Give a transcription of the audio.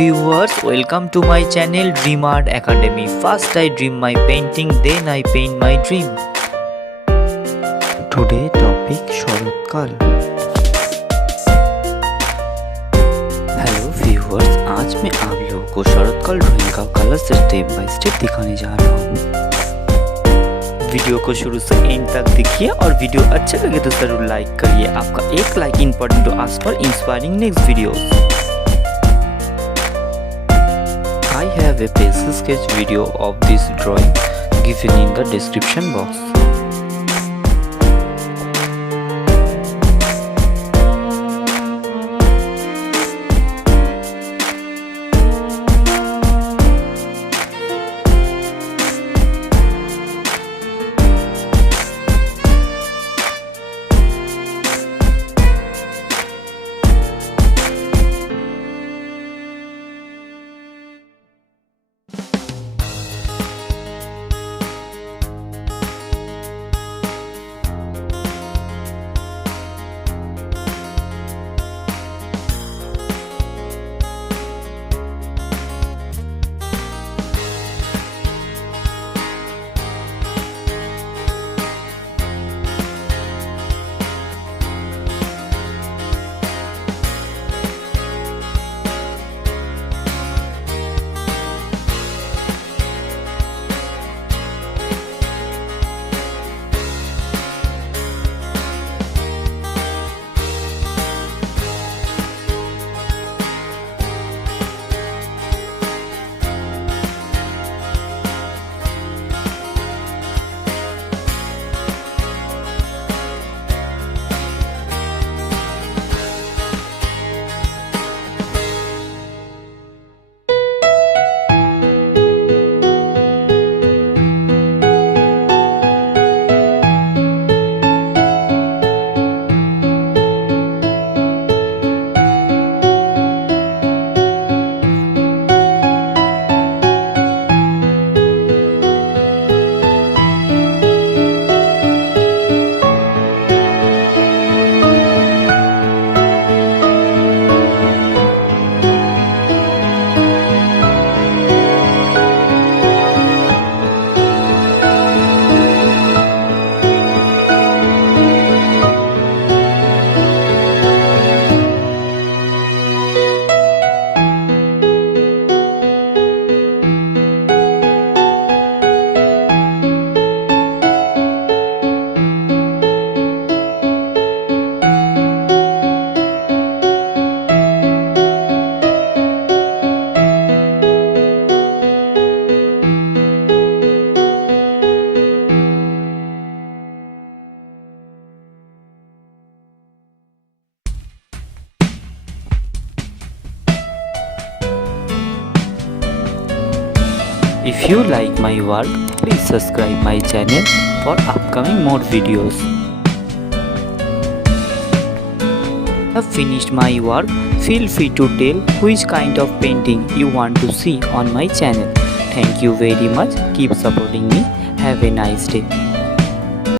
viewers, welcome to my channel Dream Art Academy. First I dream my painting, then I paint my dream. Today topic शरৎकाल। Hello viewers, आज मैं आप लोगों को शरৎकाल drawing का कलर से स्टेप बाय स्टेप दिखाने जा रहा हूँ। वीडियो को शुरू से एंड तक देखिए और वीडियो अच्छे लगे तो जरूर लाइक करिए। आपका एक like important to us for inspiring next videos. I have a pencil sketch video of this drawing given in the description box. If you like my work, please subscribe my channel for upcoming more videos. Have finished my work, feel free to tell which kind of painting you want to see on my channel. Thank you very much. Keep supporting me. Have a nice day.